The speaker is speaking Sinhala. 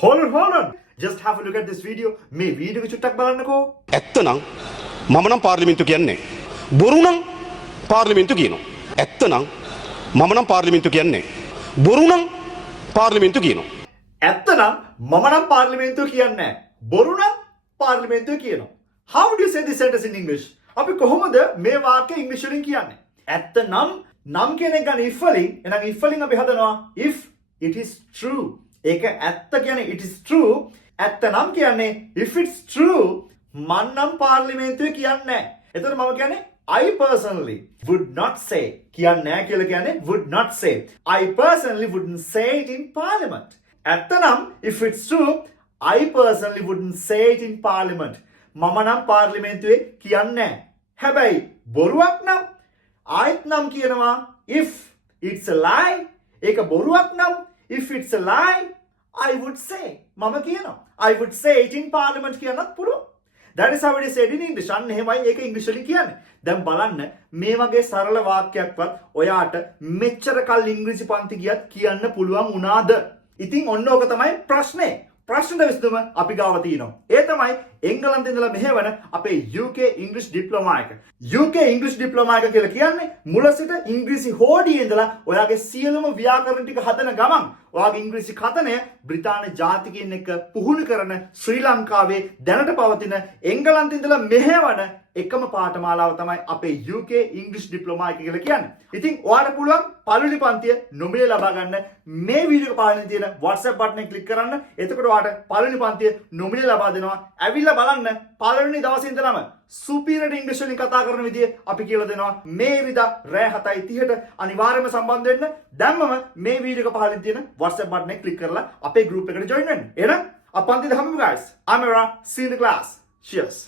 Hold on. Just have a look at this video. මේ වීඩියෝ එක චුට්ටක් බලන්නකෝ. ඇත්තනම් මම නම් පාර්ලිමේන්තු කියන්නේ බොරු නම් පාර්ලිමේන්තු කියනවා. ඇත්තනම් මම නම් පාර්ලිමේන්තු කියන්නේ බොරු නම් පාර්ලිමේන්තු කියනවා. ඇත්තනම් මම නම් පාර්ලිමේන්තුව කියන්නේ නැහැ. බොරු නම් පාර්ලිමේන්තුව කියනවා. How do you say this sentence in English? අපි කොහොමද මේ වාක්‍ය ඉංග්‍රීසි වලින් කියන්නේ? ඇත්තනම් නම් කියන එක ගන්න if වලින් එහෙනම් if වලින් අපි හදනවා if it is true. ඒක ඇත්ත කියන්නේ it is true. ඇත්තනම් කියන්නේ if it's true මම නම් පාර්ලිමේන්තුවේ කියන්නේ නැහැ. එතකොට මම කියන්නේ I personally would not say කියන්නේ නැහැ කියලා කියන්නේ would not say. I personally wouldn't say it in parliament. ඇත්තනම් if it's true I personally wouldn't say it in parliament. මම නම් පාර්ලිමේන්තුවේ කියන්නේ නැහැ. හැබැයි බොරුවක් නම් ආයෙත් නම් කියනවා if it's a lie. ඒක බොරුවක් නම් if it's a lie I would say. මම කියනවා I would say it in parliament කියනත් පුළුවන්. That is how it is said in English. අන්න එහෙමයි ඒක ඉංග්‍රීසි වලින් කියන්නේ. දැන් බලන්න මේ වගේ සරල වාක්‍යයක්වත් ඔයාට මෙච්චර කල් ඉංග්‍රීසි පන්ති ගියත් කියන්න පුළුවන් වුණාද? ඉතින් ඔන්න ඕක තමයි ප්‍රශ්නේ. ප්‍රශ්නෙට විසඳුම අපි ගාව තියෙනවා. ඒ තමයි එංගලන්තේ ඉඳලා මෙහෙවන අපේ UK English Diploma එක. UK English Diploma එක කියලා කියන්නේ මුල සිට ඉංග්‍රීසි හෝඩියේ ඉඳලා ඔයාගේ සියලුම ව්‍යාකරණ ටික හදන ගමන් ඔයාගේ ඉංග්‍රීසි කතනය බ්‍රිතාන්‍ය ජාතිකයන් එක්ක පුහුණු කරන ශ්‍රී ලංකාවේ දැනට පවතින එංගලන්තේ ඉඳලා මෙහෙවන එකම පාඨමාලාව තමයි අපේ UK English Diploma එක කියලා කියන්නේ. ඉතින් ඔයාලට පුළුවන් පළවෙනි පන්තිය නොමිලේ ලබා ගන්න මේ වීඩියෝ එක පාඩමේ තියෙන WhatsApp බටන් එක ක්ලික් කරන්න. එතකොට ඔයාලට පළවෙනි පන්තිය නොමිලේ ලබා දෙනවා. ඇවිල්ලා බලන්න පළවෙනි දවසේ ඉඳලම සුපිරියර් ඉංග්‍රීසි වලින් කතා කරන විදිය අපි කියලා දෙනවා. මේ ඉරිදා රෑ 7:30ට අනිවාර්යයෙන්ම සම්බන්ධ වෙන්න. දැන්මම මේ වීඩියෝ එක පහළින් තියෙන WhatsApp බටන් එක ක්ලික් කරලා අපේ group එකට join වෙන්න. එහෙනම් අපන්තිද හම්බෙමු guys. I'm Era. See you in the class. Cheers.